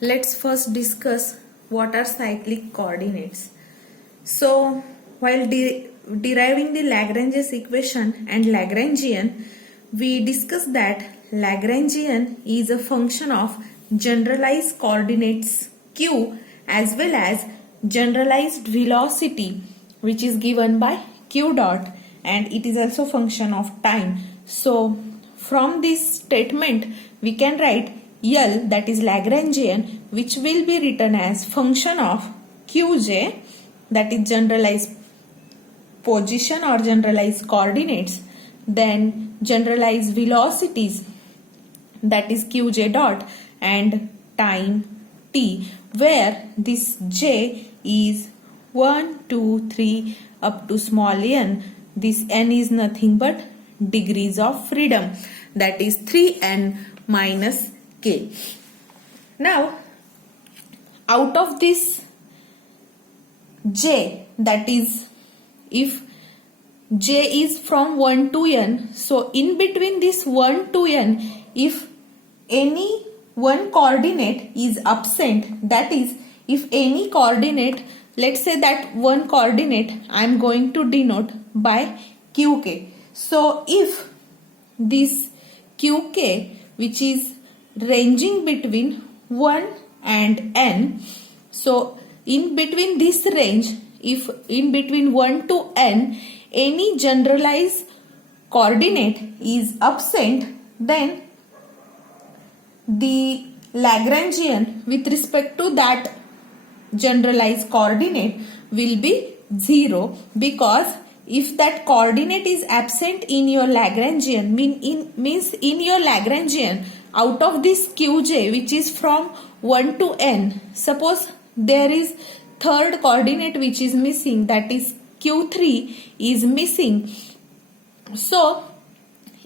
Let's first discuss what are cyclic coordinates. So, while deriving the Lagrange's equation and Lagrangian, we discussed that Lagrangian is a function of generalized coordinates q as well as generalized velocity, which is given by q dot, and it is also function of time. So, from this statement we can write L, that is Lagrangian, which will be written as function of qj, that is generalized position or generalized coordinates, then generalized velocities, that is qj dot, and time t, where this j is 1, 2, 3 up to small n. This n is nothing but degrees of freedom, that is 3n minus k. Now, out of this j, that is if j is from 1 to n, so in between this 1 to n, if any one coordinate is absent, that is if any coordinate, let's say that one coordinate I am going to denote by qk. So if this qk, which is ranging between 1 and n, so in between this range, if in between 1 to n any generalized coordinate is absent, then the Lagrangian with respect to that generalized coordinate will be 0, because if that coordinate is absent in your Lagrangian, means in your Lagrangian, out of this qj, which is from 1 to n, suppose there is third coordinate which is missing, that is q3 is missing. So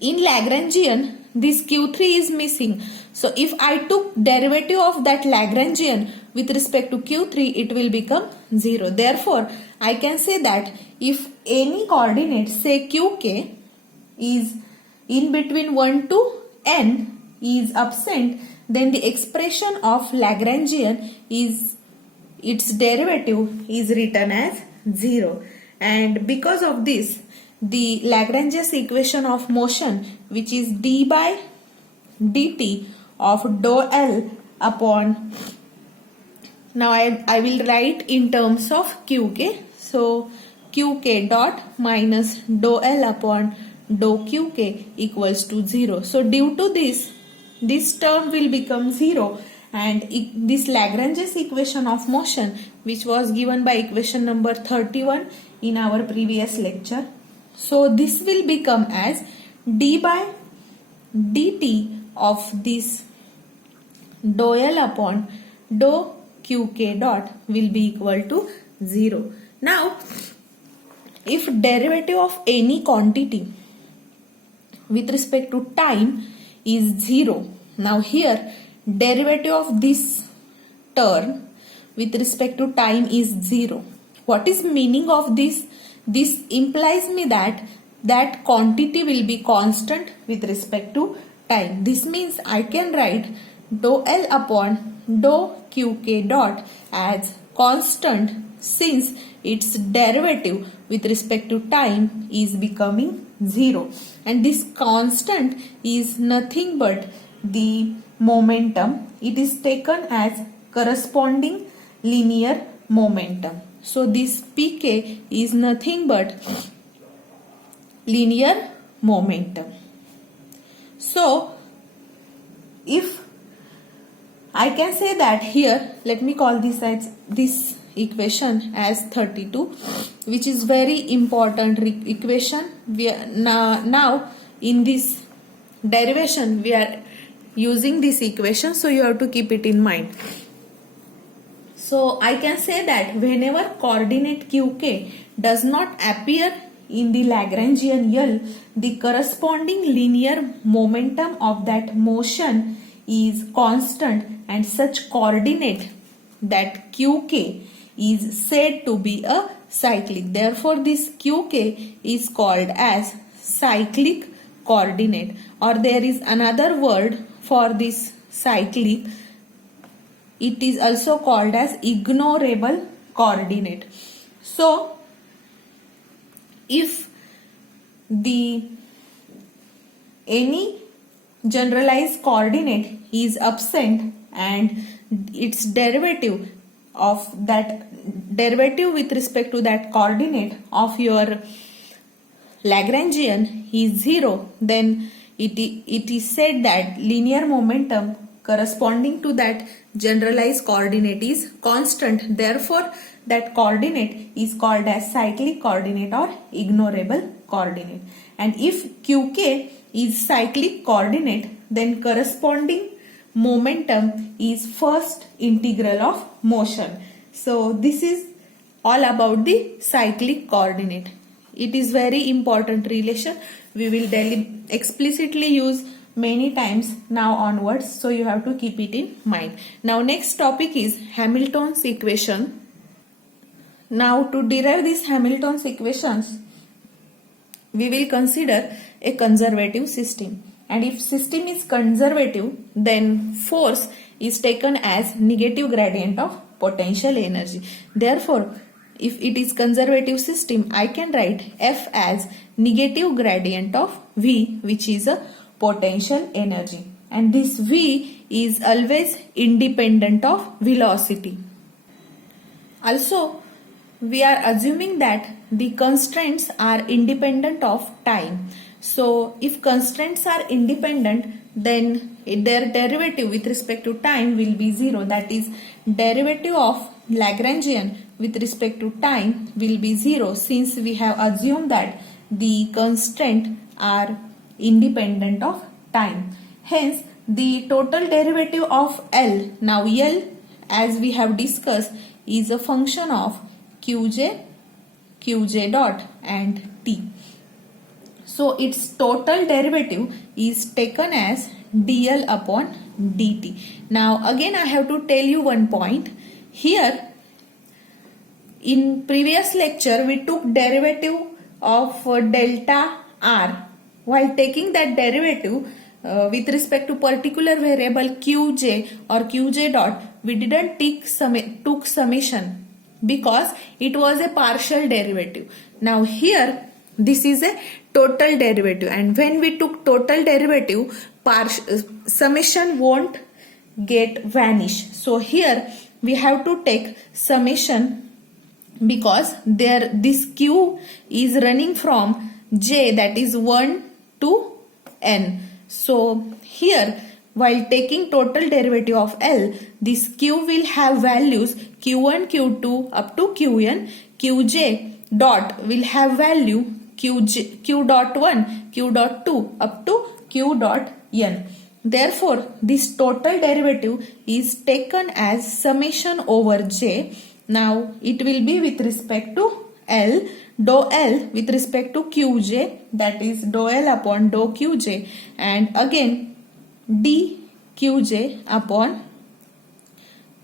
in Lagrangian this q3 is missing. So if I took derivative of that Lagrangian with respect to q3, it will become 0. Therefore, I can say that if any coordinate, say qk, is in between 1 to n is absent, then the expression of Lagrangian is, its derivative is written as 0. And because of this, the Lagrange's equation of motion, which is d by dt of dou L upon, now I will write in terms of qk. So qk dot minus dou L upon dou qk equals to 0. So due to this term will become 0, and this Lagrange's equation of motion, which was given by equation number 31 in our previous lecture, so this will become as d by dt of this dou L upon dou qk dot will be equal to 0. Now, if derivative of any quantity with respect to time is 0, now here derivative of this term with respect to time is 0. What is meaning of this? This implies me that quantity will be constant with respect to time. This means I can write dou L upon dou qk dot as constant, since its derivative with respect to time is becoming 0, and this constant is nothing but the momentum. It is taken as corresponding linear momentum. So this pk is nothing but linear momentum. So if I can say that here, let me call this as this equation as 32, which is very important equation. We are now in this derivation we are using this equation, so you have to keep it in mind. So I can say that whenever coordinate qk does not appear in the Lagrangian L, the corresponding linear momentum of that motion is constant, and such coordinate, that qk, is said to be a cyclic. Therefore, this qk is called as cyclic coordinate, or there is another word for this cyclic, it is also called as ignorable coordinate. So if the any generalized coordinate is absent and its derivative of that derivative with respect to that coordinate of your Lagrangian is 0, then it is said that linear momentum corresponding to that generalized coordinate is constant. Therefore, that coordinate is called as cyclic coordinate or ignorable coordinate. And if qk is cyclic coordinate, then corresponding momentum is first integral of motion. So this is all about the cyclic coordinate. It is very important relation. We will explicitly use many times now onwards, so you have to keep it in mind. Now next topic is Hamilton's equation. Now to derive these Hamilton's equations, we will consider a conservative system. And if system is conservative, then force is taken as negative gradient of potential energy. Therefore, if it is conservative system, I can write F as negative gradient of V, which is a potential energy. And this V is always independent of velocity. Also, we are assuming that the constraints are independent of time. So, if constraints are independent, then their derivative with respect to time will be 0. That is, derivative of Lagrangian with respect to time will be 0, since we have assumed that the constraints are independent of time. Hence, the total derivative of L, now L as we have discussed is a function of Qj, Qj dot and T. So its total derivative is taken as dl upon dt. Now again I have to tell you one point. Here in previous lecture we took derivative of delta r. While taking that derivative with respect to particular variable qj or qj dot, we didn't took summation because it was a partial derivative. Now here this is a total derivative, and when we took total derivative, summation won't get vanish. So here we have to take summation because this q is running from j, that is 1 to n. So here while taking total derivative of L, this q will have values q1, q2 up to qn. Qj dot will have value q dot 1, q dot 2 up to q dot n. Therefore, this total derivative is taken as summation over j. Now, it will be with respect to L, dou L with respect to qj, that is dou L upon dou qj, and again dqj upon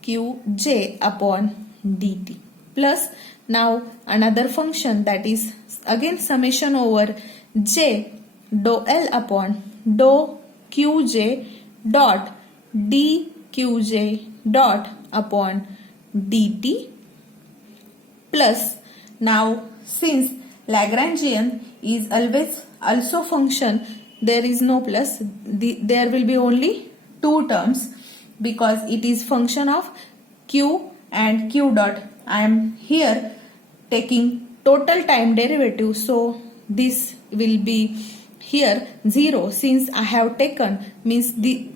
qj upon dt, plus now another function, that is again summation over j dou L upon dou qj dot dqj dot upon dt, plus now since Lagrangian is always also function, there is no plus, there will be only two terms because it is function of q and q dot. I am here taking total time derivative, so this will be here 0 since I have taken, means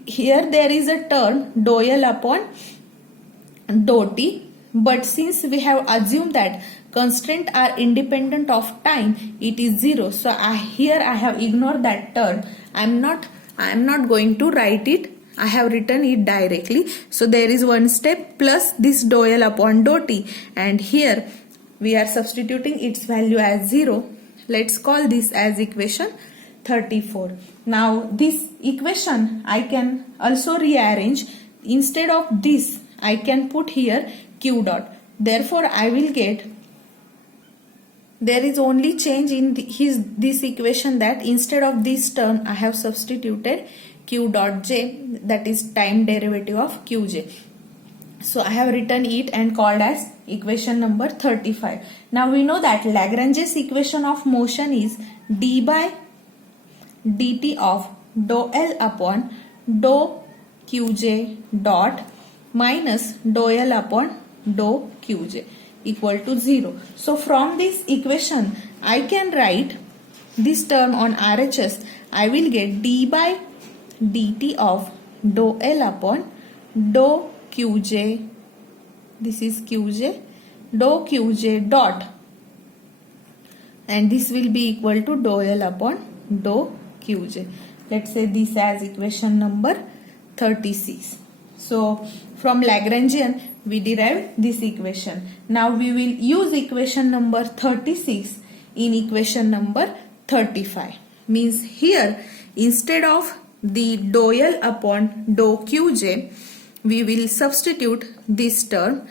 here there is a term dou L upon dou T, but since we have assumed that constraints are independent of time, it is 0. So here I have ignored that term. I am not going to write it. I have written it directly. So there is one step plus this dou L upon dou T, and here we are substituting its value as 0. Let's call this as equation 34. Now this equation I can also rearrange. Instead of this, I can put here q dot. Therefore, I will get, there is only change in this equation, that instead of this term I have substituted q dot j, that is time derivative of qj. So I have written it and called as equation number 35. Now we know that Lagrange's equation of motion is d by dt of dou L upon dou Qj dot minus dou L upon dou Qj equal to 0. So from this equation I can write this term on RHS. I will get d by dt of dou L upon dou Qj, this is Qj, dou Qj dot, and this will be equal to dou L upon dou Qj. Let's say this as equation number 36. So from Lagrangian we derive this equation. Now we will use equation number 36 in equation number 35. Means here instead of the dou L upon dou Qj, we will substitute this term.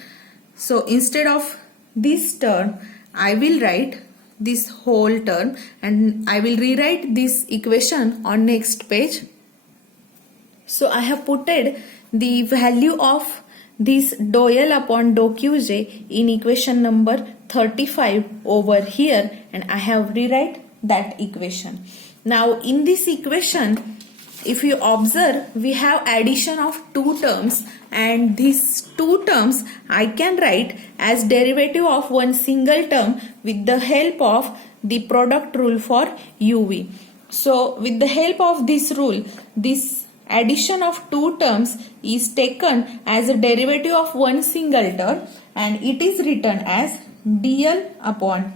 So instead of this term I will write this whole term, and I will rewrite this equation on next page. So I have putted the value of this dou L upon dou Qj in equation number 35 over here, and I have rewrite that equation. Now in this equation, if you observe, we have addition of two terms, and these two terms I can write as derivative of one single term with the help of the product rule for UV. So with the help of this rule, this addition of two terms is taken as a derivative of one single term, and it is written as dl upon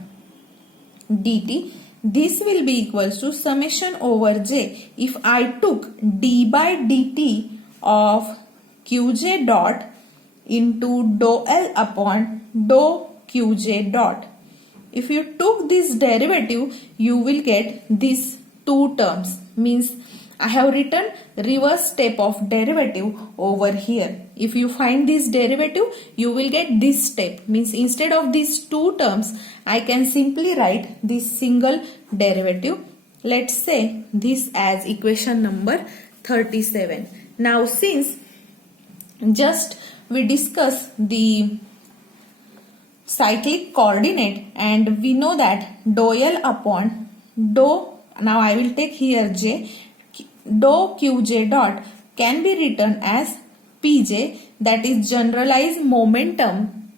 dt. This will be equals to summation over j. If I took d by dt of Qj dot into dou L upon dou Qj dot. If you took this derivative, you will get these two terms. Means I have written reverse step of derivative over here. If you find this derivative, you will get this step. Means instead of these two terms, I can simply write this single derivative. Let's say this as equation number 37. Now since just we discuss the cyclic coordinate, and we know that dou L upon dou, now I will take here j, dou Qj dot can be written as Pj, that is generalized momentum.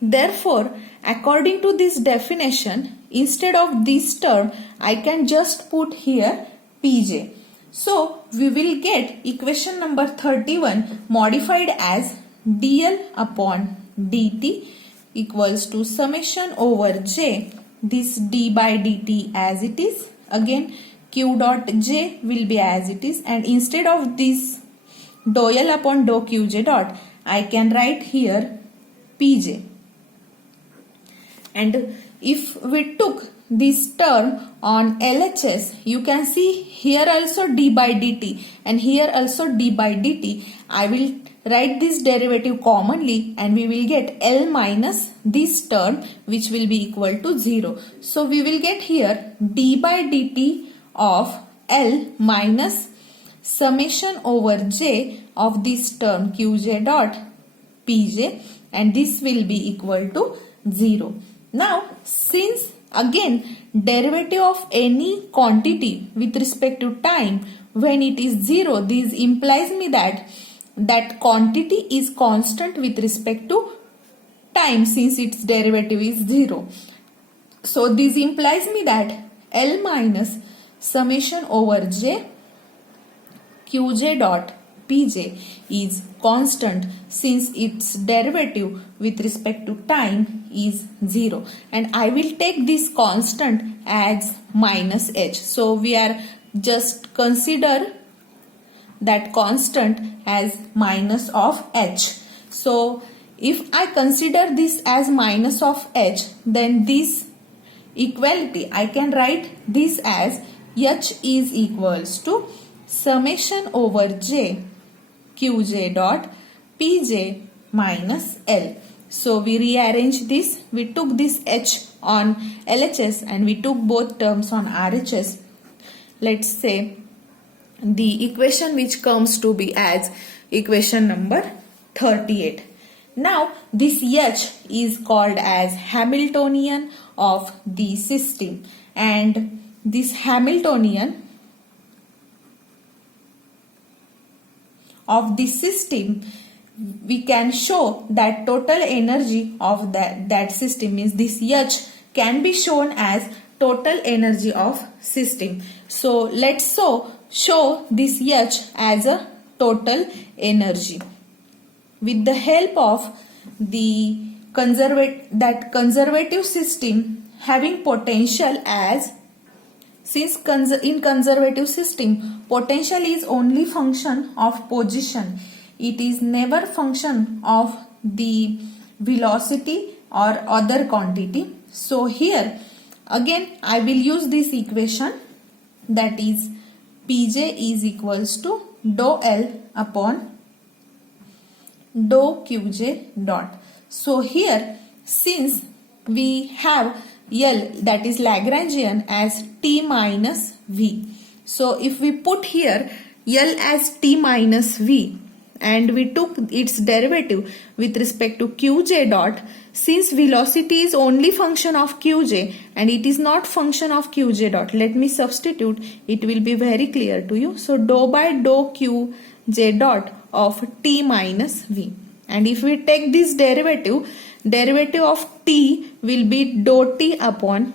Therefore, according to this definition, instead of this term, I can just put here Pj. So, we will get equation number 31 modified as dl upon dt equals to summation over j, this d by dt as it is. Again, q dot j will be as it is, and instead of this dou L upon dou Qj dot, I can write here Pj. And if we took this term on LHS, you can see here also d by dt and here also d by dt. I will write this derivative commonly, and we will get L minus this term, which will be equal to 0. So we will get here d by dt of L minus summation over j of this term Qj dot Pj, and this will be equal to 0. Now since again derivative of any quantity with respect to time when it is 0, this implies me that that quantity is constant with respect to time since its derivative is 0. So this implies me that L minus summation over j Qj dot Pj is constant since its derivative with respect to time is 0, and I will take this constant as minus h. So we are just consider that constant as minus of h. So if I consider this as minus of h, then this equality I can write this as h is equals to summation over j Qj dot Pj minus L. So we rearrange this. We took this h on LHS and we took both terms on RHS. Let's say the equation which comes to be as equation number 38. Now this H is called as Hamiltonian of the system, and this Hamiltonian of the system, we can show that total energy of that system, means this H can be shown as total energy of system. So let's show this H as a total energy with the help of the conservative system having potential as, since in conservative system potential is only function of position, it is never function of the velocity or other quantity. So here again I will use this equation, that is Pj is equals to dou L upon dou Qj dot. So here, since we have L, that is Lagrangian, as T minus V, so if we put here L as T minus V and we took its derivative with respect to Qj dot, since velocity is only function of Qj and it is not function of Qj dot, let me substitute, it will be very clear to you. So dou by dou Qj dot of T minus V, and if we take this derivative of T will be dou T upon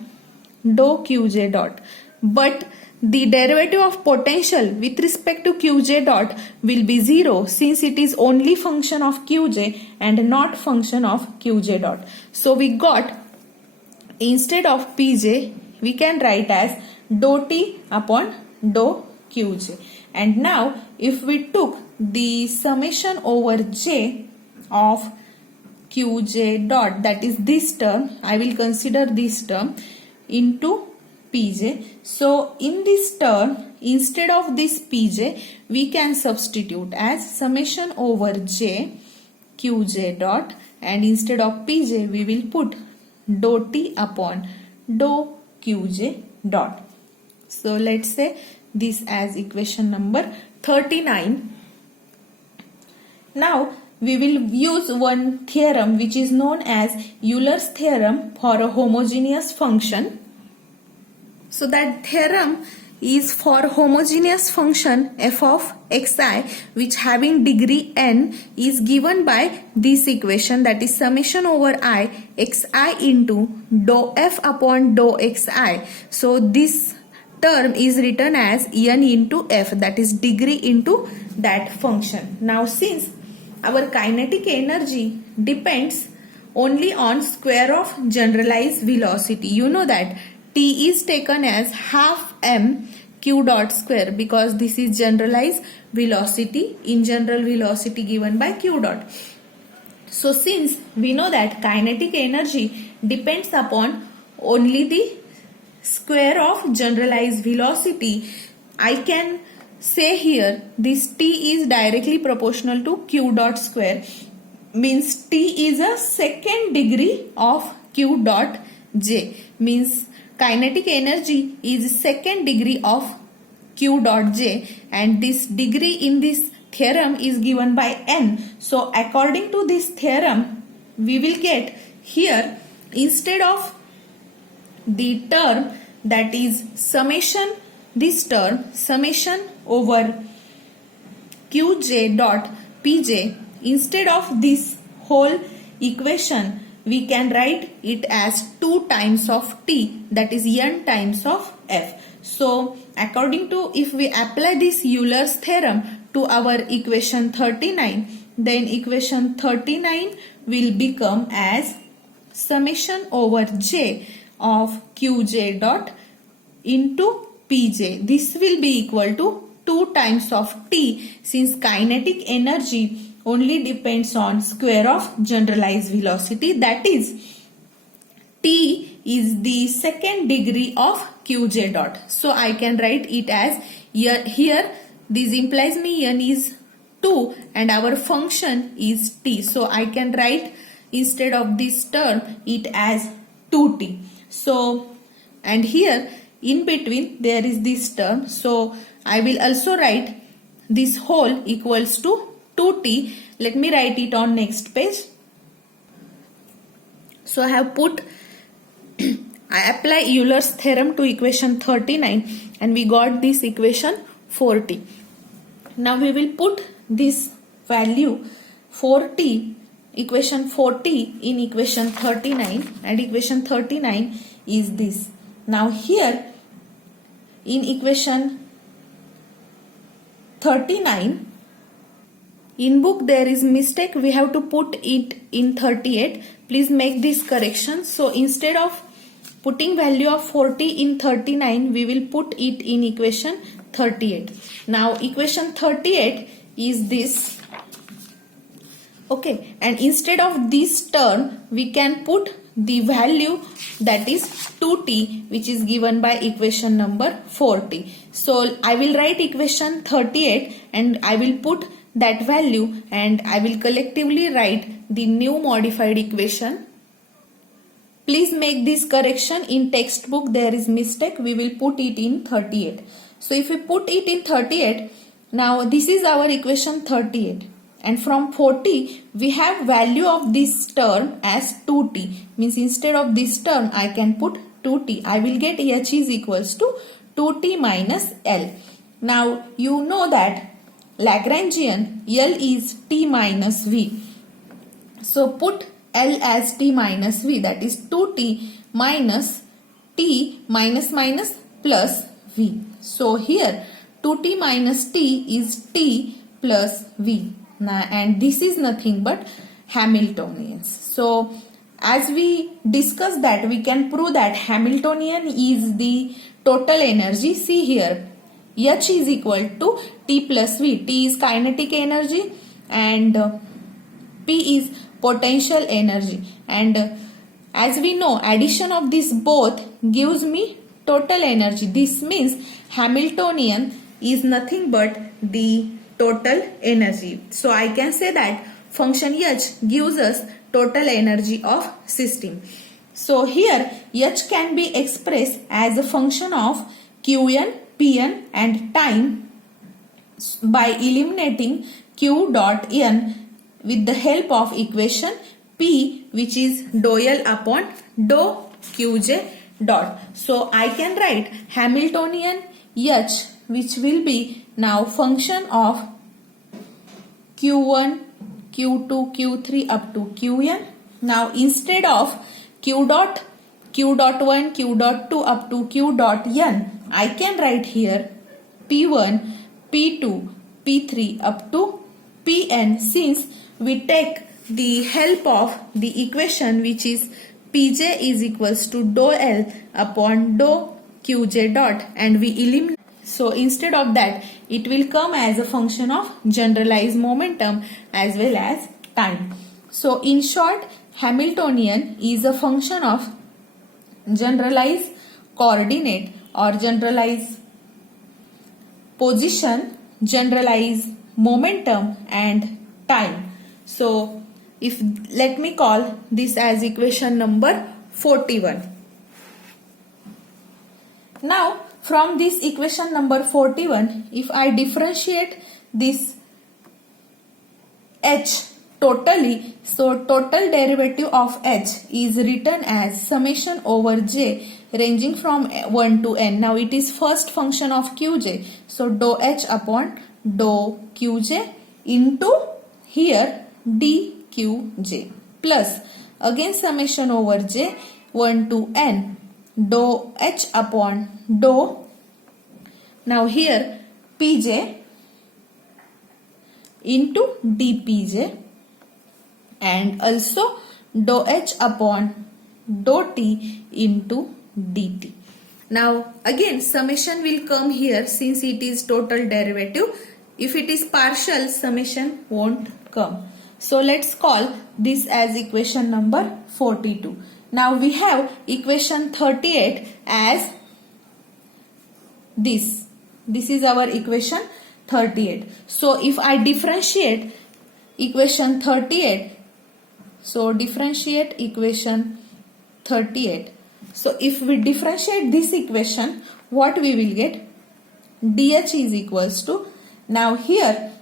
dou Qj dot, but the derivative of potential with respect to Qj dot will be 0, since it is only function of Qj and not function of Qj dot. So we got, instead of Pj we can write as dou T upon dou Qj. And now if we took the summation over J of Qj dot, that is this term, I will consider this term, into Pj. So in this term, instead of this Pj, we can substitute as summation over J Qj dot, and instead of Pj we will put dou T upon dou Qj dot. So let's say this as equation number 39. Now we will use one theorem which is known as Euler's theorem for a homogeneous function. So that theorem is for homogeneous function f of xi, which having degree n is given by this equation, that is summation over I xi into dou f upon dou xi. So this term is written as n into f, that is degree into that function. Now since our kinetic energy depends only on square of generalized velocity, you know that T is taken as half m q dot square, because this is generalized velocity, in general velocity given by q dot. So since we know that kinetic energy depends upon only the square of generalized velocity, I can say here this T is directly proportional to q dot square, means T is a second degree of q dot j, means kinetic energy is second degree of q dot j, and this degree in this theorem is given by n. So according to this theorem we will get here, instead of the term that is summation, this term summation over qj dot pj, instead of this whole equation we can write it as 2 times of t, that is n times of f. So according to, if we apply this Euler's theorem to our equation 39, then equation 39 will become as summation over j of qj dot into pj. This will be equal to 2 times of t, since kinetic energy only depends on square of generalized velocity, that is t is the second degree of qj dot. So I can write it as here this implies me n is 2 and our function is t. So I can write instead of this term it as 2t. So and here in between there is this term, so I will also write this whole equals to 2t. Let me write it on next page. So I have put, I apply Euler's theorem to equation 39 and we got this equation 40. Now we will put this value 40, equation 40 in equation 39, and equation 39 is this. Now here in equation 39, in book there is mistake, we have to put it in 38. Please make this correction. So instead of putting value of 40 in 39, we will put it in equation 38. Now equation 38 is this. Okay, and instead of this term we can put the value that is 2t, which is given by equation number 40. So I will write equation 38 and I will put that value and I will collectively write the new modified equation. Please make this correction. In textbook there is mistake, we will put it in 38. So if we put it in 38, now this is our equation 38. And from 40, we have value of this term as 2t. Means instead of this term, I can put 2t. I will get h is equals to 2t minus L. Now, you know that Lagrangian L is t minus v. So, put L as t minus v, that is 2t minus t minus minus plus v. So, here 2t minus t is t plus v. And this is nothing but Hamiltonians. So as we discussed that, we can prove that Hamiltonian is the total energy. See here, H is equal to T plus V. T is kinetic energy and P is potential energy. And as we know, addition of this both gives me total energy. This means Hamiltonian is nothing but the total energy. So I can say that function H gives us total energy of system. So here H can be expressed as a function of Qn, Pn and time by eliminating Q dot N with the help of equation P, which is dou L upon dou Qj dot. So I can write Hamiltonian H, which will be now function of Q1, Q2, Q3 up to Qn. Now instead of Q dot 1, Q dot 2 up to Q dot N, I can write here P1, P2, P3 up to Pn, since we take the help of the equation which is Pj is equals to dou L upon dou Qj dot, and we eliminate. So instead of that, it will come as a function of generalized momentum as well as time. So in short, Hamiltonian is a function of generalized coordinate or generalized position, generalized momentum and time. So if let me call this as equation number 41. Now from this equation number 41, if I differentiate this h totally, so total derivative of h is written as summation over j ranging from 1 to n. Now it is first function of qj, so dou h upon dou qj into here dqj plus again summation over j 1 to n dou h upon dou, now here pj into dpj and also dou h upon dou t into dt. Now again summation will come here since it is total derivative. If it is partial, summation won't come. So let's call this as equation number 42. Now we have equation 38 as this. This is our equation 38. So if I differentiate equation 38, so differentiate equation 38. So if we differentiate this equation, what we will get? dH is equals to, now here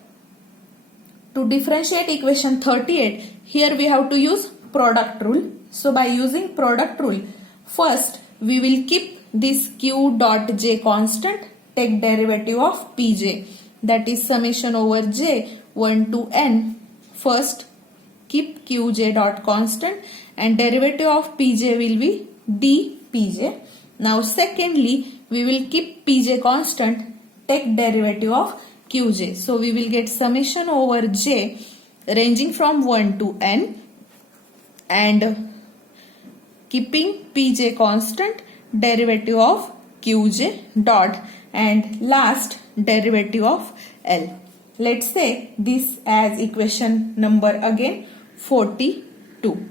to differentiate equation 38, here we have to use product rule. So by using product rule, first we will keep this q dot j constant, take derivative of pj, that is summation over j 1 to n. First keep qj dot constant and derivative of pj will be dpj. Now secondly we will keep pj constant, take derivative of qj. So we will get summation over j ranging from 1 to n and keeping pj constant, derivative of qj dot and last derivative of L. Let's say this as equation number again 42.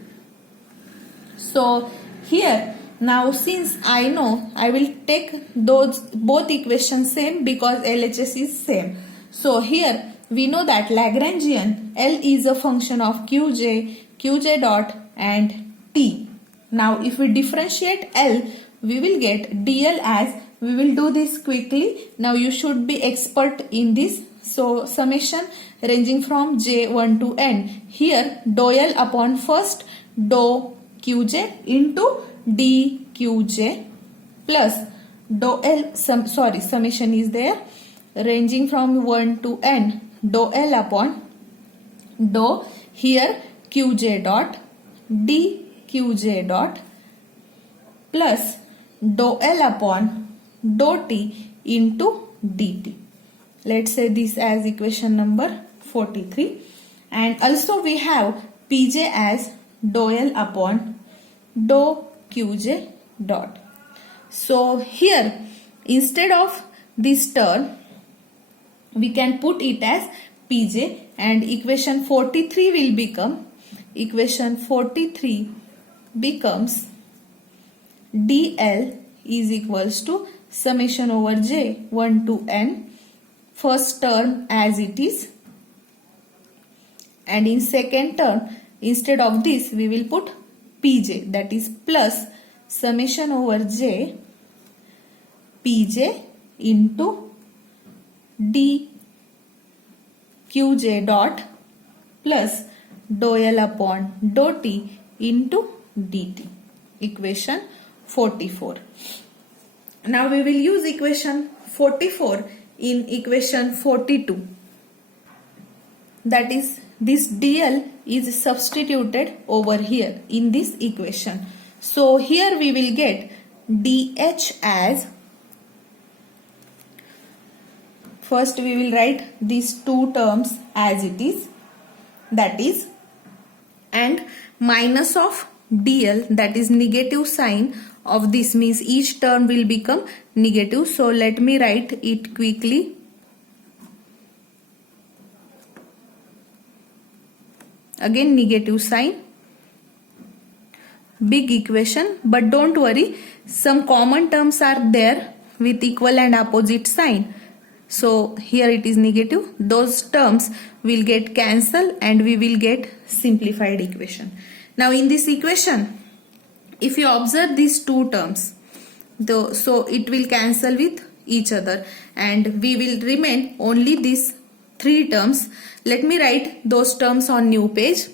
So here now since I know I will take those both equations same because LHS is same. So here we know that Lagrangian L is a function of qj dot and t. Now if we differentiate L, we will get dl as, we will do this quickly. Now you should be expert in this. So summation ranging from j1 to n. Here dou L upon first dou qj into dqj plus dou L, summation is there ranging from 1 to n, dou L upon dou here qj dot dqj dot plus dou L upon dou t into dt. Let's say this as equation number 43. And also we have pj as dou L upon dou qj dot. So here instead of this term we can put it as pj and equation 43 will become, equation 43 becomes dl is equals to summation over j 1 to n, first term as it is, and in second term instead of this we will put pj, that is plus summation over j pj into dqj dot plus dou L upon dou t into dt. Equation 44. Now we will use equation 44 in equation 42. That is, this dl is substituted over here in this equation. So here we will get dh as, first we will write these two terms as it is, that is, and minus of dl, that is negative sign of this, means each term will become negative. So let me write it quickly. Again negative sign, big equation, but don't worry, some common terms are there with equal and opposite sign. So here it is negative, those terms will get cancelled and we will get simplified equation. Now in this equation, if you observe these two terms, so it will cancel with each other and we will remain only these three terms. Let me write those terms on new page.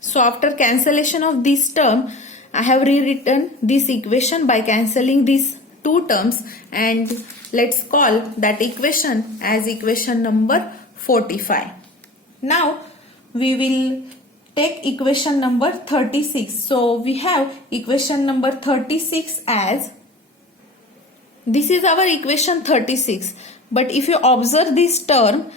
So after cancellation of this term, I have rewritten this equation by cancelling these two terms, and let's call that equation as equation number 45. Now we will take equation number 36. So we have equation number 36 as, this is our equation 36, but if you observe this term,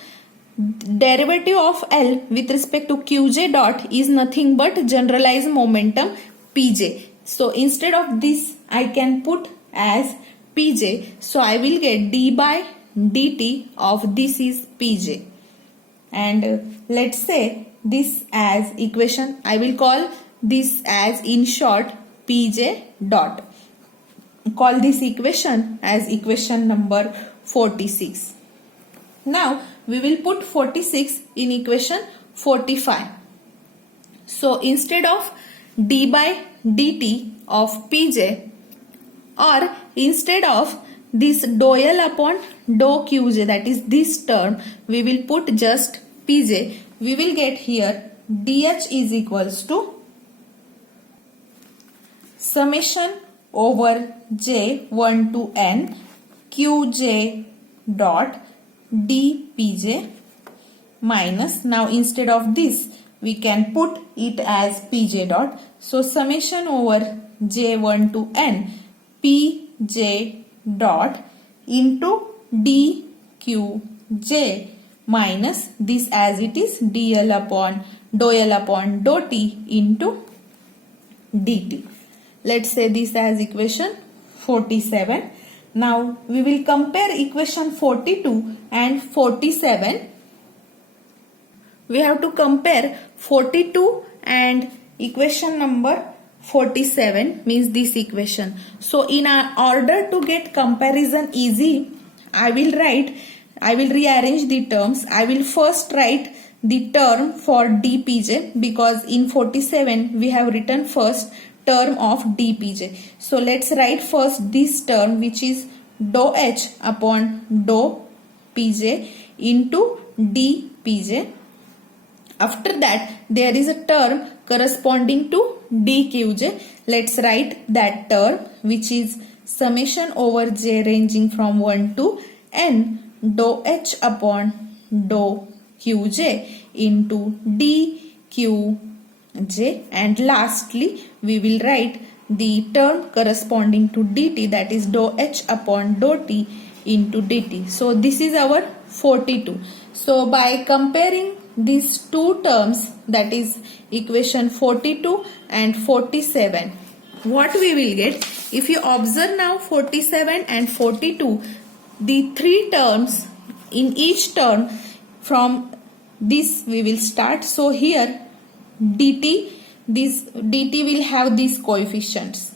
derivative of L with respect to qj dot is nothing but generalized momentum pj. So instead of this I can put as pj, so I will get d by dt of this is pj, and let's say this as equation, I will call this as in short pj dot. Call this equation as equation number 46. Now we will put 46 in equation 45. So instead of d by dt of pj, or instead of this dou L upon dou qj, that is this term, we will put just pj. We will get here dh is equals to summation over j1 to n qj dot dpj minus, now instead of this we can put it as pj dot. So summation over j1 to n pj dot into dqj minus this as it is dl upon dou t into dt. Let's say this as equation 47. Now we will compare equation 42 and 47. We have to compare 42 and equation number 47, means this equation. So in our order to get comparison easy, I will rearrange the terms. I will first write the term for dpj, because in 47 we have written first term of dpj. So let's write first this term, which is dou h upon dou pj into dpj. After that there is a term corresponding to dqj. Let's write that term, which is summation over j ranging from 1 to n dou h upon dou qj into dqj, and lastly we will write the term corresponding to dt, that is dou h upon dou t into dt. So this is our 42. So by comparing these two terms, that is equation 42 and 47, what we will get, if you observe now 47 and 42, the three terms, in each term from this we will start. So here dt, this dt will have these coefficients.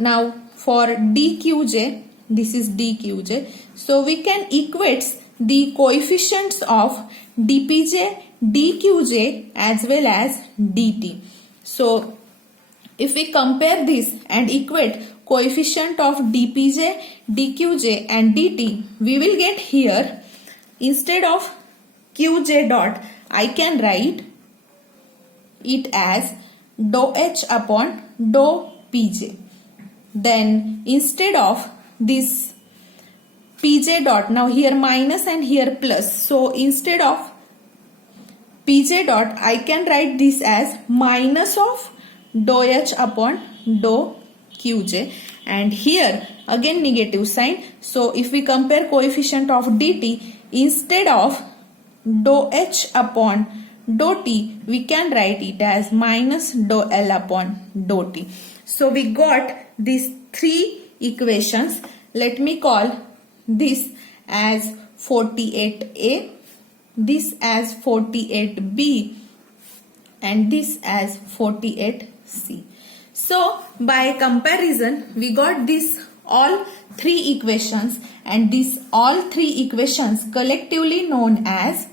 Now for dqj, this is dqj, so we can equate the coefficients of dpj, dqj as well as dt. So if we compare this and equate coefficient of dpj, dqj and dt, we will get here, instead of qj dot, I can write it as dou h upon dou pj. Then instead of this pj dot, now here minus and here plus, so instead of pj dot I can write this as minus of dou h upon dou qj, and here again negative sign. So if we compare coefficient of dt, instead of dou h upon dou t we can write it as minus dou l upon dou t. So we got these three equations. Let me call this as 48a, this as 48b, and this as 48c. So by comparison we got this all three equations, and these all three equations collectively known as,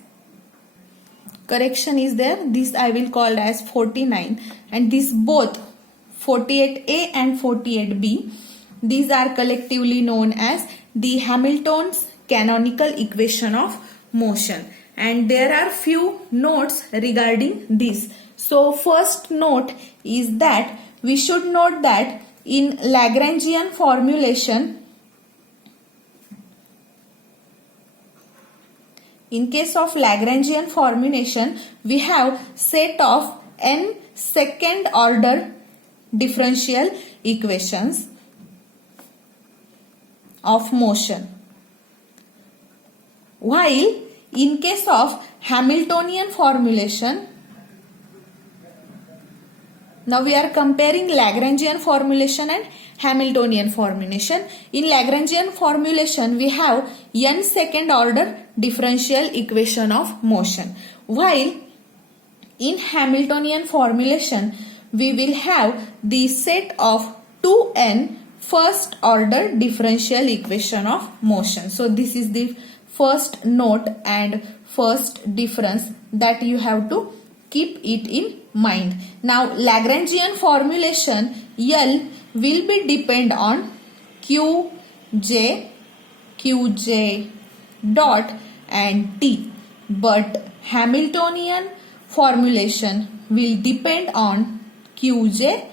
correction is there, this I will call as 49, and this both 48a and 48b, these are collectively known as the Hamilton's canonical equation of motion. And there are few notes regarding this. So first note is that we should note that in Lagrangian formulation, in case of Lagrangian formulation, we have set of n second order differential equations of motion, while in case of Hamiltonian formulation, now we are comparing Lagrangian formulation and Hamiltonian formulation. In Lagrangian formulation we have n second order differential equation of motion, while in Hamiltonian formulation we will have the set of 2n first order differential equation of motion. So this is the first note and first difference that you have to keep it in mind. Now Lagrangian formulation, L will be depend on qj dot and t, but Hamiltonian formulation will depend on qj,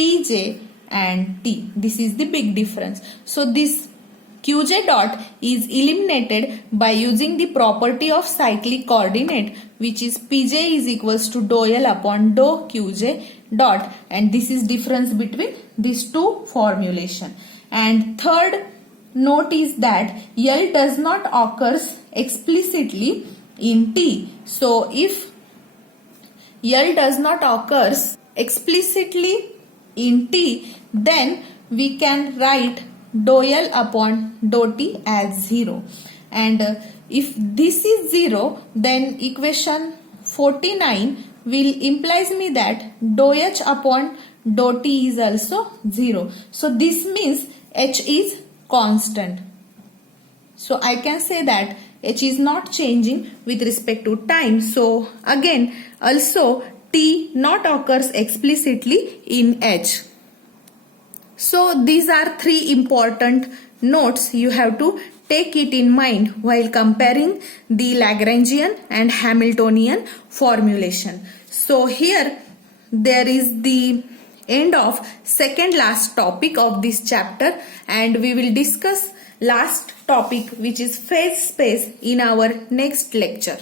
Pj and T. This is the big difference. So this Qj dot is eliminated by using the property of cyclic coordinate, which is Pj is equals to dou L upon dou Qj dot, and this is difference between these two formulation. And third note is that L does not occurs explicitly in T. So if L does not occurs explicitly in T, then we can write dou L upon dou T as 0. And if this is 0, then equation 49 will implies me that dou H upon dou T is also 0. So this means H is constant. So I can say that H is not changing with respect to time. So again also T not occurs explicitly in H. So these are three important notes you have to take it in mind while comparing the Lagrangian and Hamiltonian formulation. So here there is the end of second last topic of this chapter, and we will discuss last topic, which is phase space, in our next lecture.